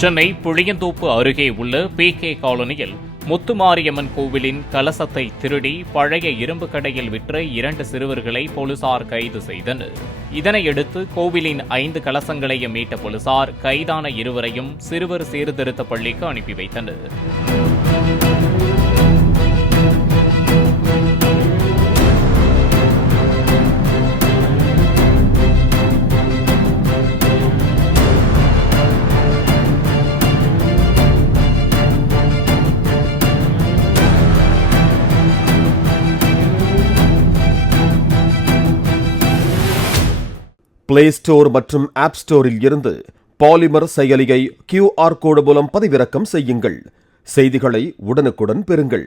சென்னை புளியந்தோப்பு அருகே உள்ள PK காலனியில் முத்துமாரியம்மன் கோவிலின் கலசத்தை திருடி பழைய இரும்பு கடையில் விற்ற 2 சிறுவர்களை போலீசார் கைது செய்தனர். இதனையடுத்து கோவிலின் 5 கலசங்களையும் மீட்ட போலீசார் கைதான இருவரையும் சிறுவர் சீர்திருத்த பள்ளிக்கு அனுப்பி வைத்தனர். பிளே ஸ்டோர் மற்றும் ஆப் ஸ்டோரில் இருந்து பாலிமர் செயலியை QR கோடு மூலம் பதிவிறக்கம் செய்யுங்கள். செய்திகளை உடனுக்குடன் பெறுங்கள்.